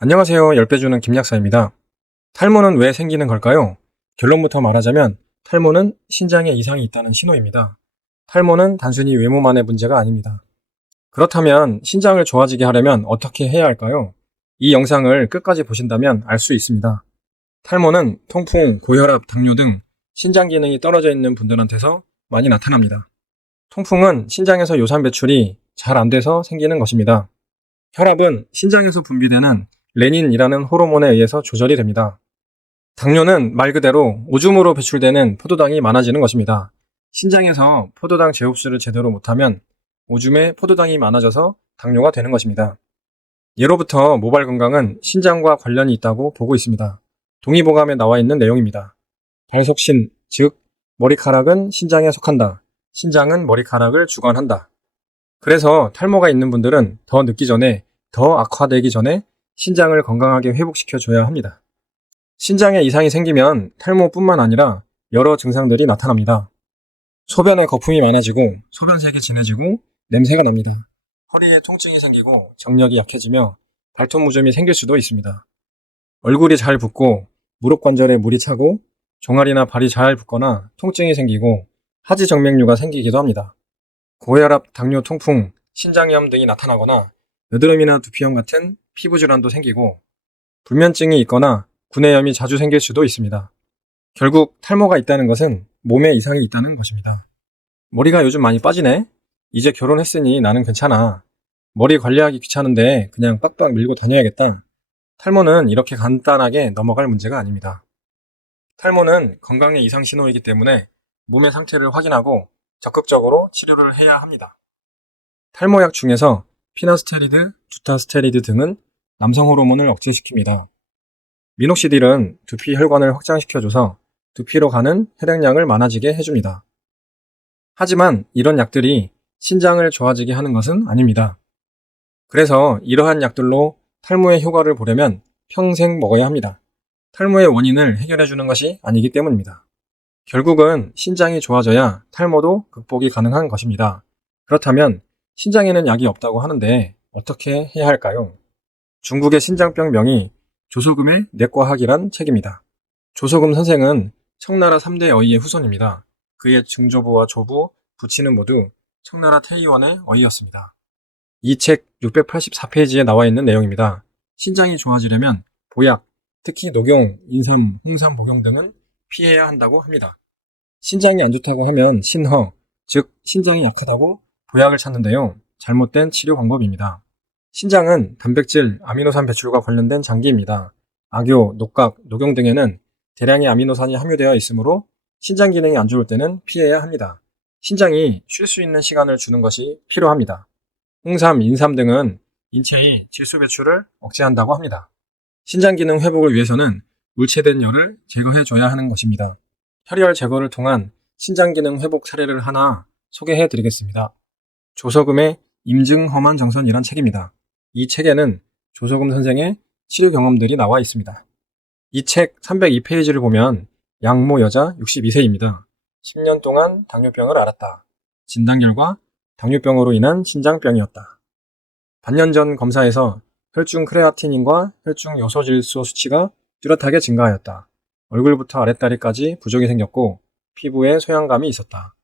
안녕하세요. 10배 주는 김약사입니다. 탈모는 왜 생기는 걸까요? 결론부터 말하자면 탈모는 신장에 이상이 있다는 신호입니다. 탈모는 단순히 외모만의 문제가 아닙니다. 그렇다면 신장을 좋아지게 하려면 어떻게 해야 할까요? 이 영상을 끝까지 보신다면 알 수 있습니다. 탈모는 통풍, 고혈압, 당뇨 등 신장 기능이 떨어져 있는 분들한테서 많이 나타납니다. 통풍은 신장에서 요산 배출이 잘 안 돼서 생기는 것입니다. 혈압은 신장에서 분비되는 레닌이라는 호르몬에 의해서 조절이 됩니다. 당뇨는 말 그대로 오줌으로 배출되는 포도당이 많아지는 것입니다. 신장에서 포도당 제흡수를 제대로 못하면 오줌에 포도당이 많아져서 당뇨가 되는 것입니다. 예로부터 모발 건강은 신장과 관련이 있다고 보고 있습니다. 동의보감에 나와 있는 내용입니다. 발석신, 즉 머리카락은 신장에 속한다. 신장은 머리카락을 주관한다. 그래서 탈모가 있는 분들은 더 늦기 전에, 더 악화되기 전에 신장을 건강하게 회복시켜줘야 합니다. 신장에 이상이 생기면 탈모뿐만 아니라 여러 증상들이 나타납니다. 소변에 거품이 많아지고 소변색이 진해지고 냄새가 납니다. 허리에 통증이 생기고 정력이 약해지며 발톱무좀이 생길 수도 있습니다. 얼굴이 잘 붓고 무릎 관절에 물이 차고 종아리나 발이 잘 붓거나 통증이 생기고 하지정맥류가 생기기도 합니다. 고혈압, 당뇨, 통풍, 신장염 등이 나타나거나 여드름이나 두피염 같은 피부질환도 생기고 불면증이 있거나 구내염이 자주 생길 수도 있습니다. 결국 탈모가 있다는 것은 몸에 이상이 있다는 것입니다. 머리가 요즘 많이 빠지네? 이제 결혼했으니 나는 괜찮아. 머리 관리하기 귀찮은데 그냥 빡빡 밀고 다녀야겠다. 탈모는 이렇게 간단하게 넘어갈 문제가 아닙니다. 탈모는 건강의 이상 신호이기 때문에 몸의 상태를 확인하고 적극적으로 치료를 해야 합니다. 탈모약 중에서 피나스테리드, 두타스테리드 등은 남성 호르몬을 억제시킵니다. 미녹시딜은 두피 혈관을 확장시켜줘서 두피로 가는 혈액량을 많아지게 해줍니다. 하지만 이런 약들이 신장을 좋아지게 하는 것은 아닙니다. 그래서 이러한 약들로 탈모의 효과를 보려면 평생 먹어야 합니다. 탈모의 원인을 해결해주는 것이 아니기 때문입니다. 결국은 신장이 좋아져야 탈모도 극복이 가능한 것입니다. 그렇다면 신장에는 약이 없다고 하는데 어떻게 해야 할까요? 중국의 신장병 명의 조소금의 내과학이란 책입니다. 조소금 선생은 청나라 3대 어이의 후손입니다. 그의 증조부와 조부, 부친은 모두 청나라 태의원의 어이였습니다. 이 책 684페이지에 나와 있는 내용입니다. 신장이 좋아지려면 보약, 특히 녹용, 인삼, 홍삼 복용 등은 피해야 한다고 합니다. 신장이 안 좋다고 하면 신허, 즉 신장이 약하다고 보약을 찾는데요. 잘못된 치료 방법입니다. 신장은 단백질, 아미노산 배출과 관련된 장기입니다. 악교, 녹각, 녹용 등에는 대량의 아미노산이 함유되어 있으므로 신장 기능이 안 좋을 때는 피해야 합니다. 신장이 쉴 수 있는 시간을 주는 것이 필요합니다. 홍삼, 인삼 등은 인체의 질소 배출을 억제한다고 합니다. 신장 기능 회복을 위해서는 물체된 열을 제거해줘야 하는 것입니다. 혈열 제거를 통한 신장 기능 회복 사례를 하나 소개해 드리겠습니다. 조서금의 임증험한 정선이란 책입니다. 이 책에는 조서금 선생의 치료 경험들이 나와 있습니다. 이 책 302페이지를 보면 양모 여자 62세입니다. 10년 동안 당뇨병을 앓았다. 진단 결과 당뇨병으로 인한 신장병이었다. 반년 전 검사에서 혈중 크레아티닌과 혈중 요소질소 수치가 뚜렷하게 증가하였다. 얼굴부터 아랫다리까지 부종이 생겼고 피부에 소양감이 있었다.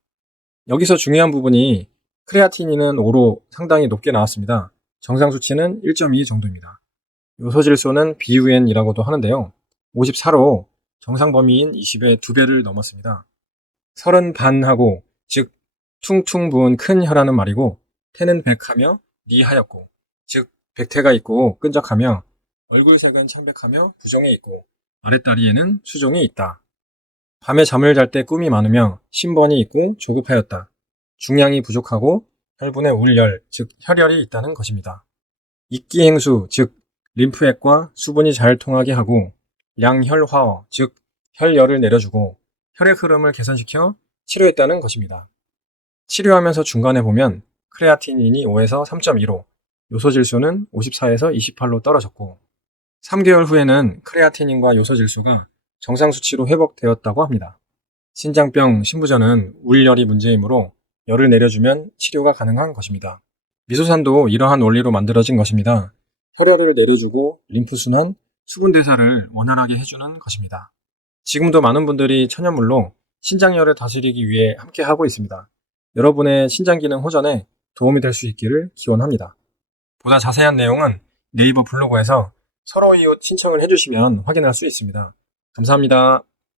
여기서 중요한 부분이 크레아티닌은 5로 상당히 높게 나왔습니다. 정상 수치는 1.2 정도입니다. 요소질소는 BUN이라고도 하는데요. 54로 정상 범위인 20의 2배를 넘었습니다. 30 반하고 즉 퉁퉁 부은 큰 혀라는 말이고 태는 백하며 니하였고 즉 백태가 있고 끈적하며 얼굴색은 창백하며 부종이 있고 아랫다리에는 수종이 있다. 밤에 잠을 잘 때 꿈이 많으며 신번이 있고 조급하였다. 중량이 부족하고 혈분에 울열, 즉 혈열이 있다는 것입니다. 익기행수, 즉 림프액과 수분이 잘 통하게 하고 양혈화어, 즉 혈열을 내려주고 혈액 흐름을 개선시켜 치료했다는 것입니다. 치료하면서 중간에 보면 크레아티닌이 5에서 3.2로, 요소질소는 54에서 28로 떨어졌고 3개월 후에는 크레아티닌과 요소질소가 정상 수치로 회복되었다고 합니다. 신장병, 신부전은 울열이 문제이므로 열을 내려주면 치료가 가능한 것입니다. 미소산도 이러한 원리로 만들어진 것입니다. 혈압을 내려주고 림프순환, 수분 대사를 원활하게 해주는 것입니다. 지금도 많은 분들이 천연물로 신장열을 다스리기 위해 함께 하고 있습니다. 여러분의 신장 기능 호전에 도움이 될 수 있기를 기원합니다. 보다 자세한 내용은 네이버 블로그에서 서로 이웃 신청을 해주시면 확인할 수 있습니다. 감사합니다.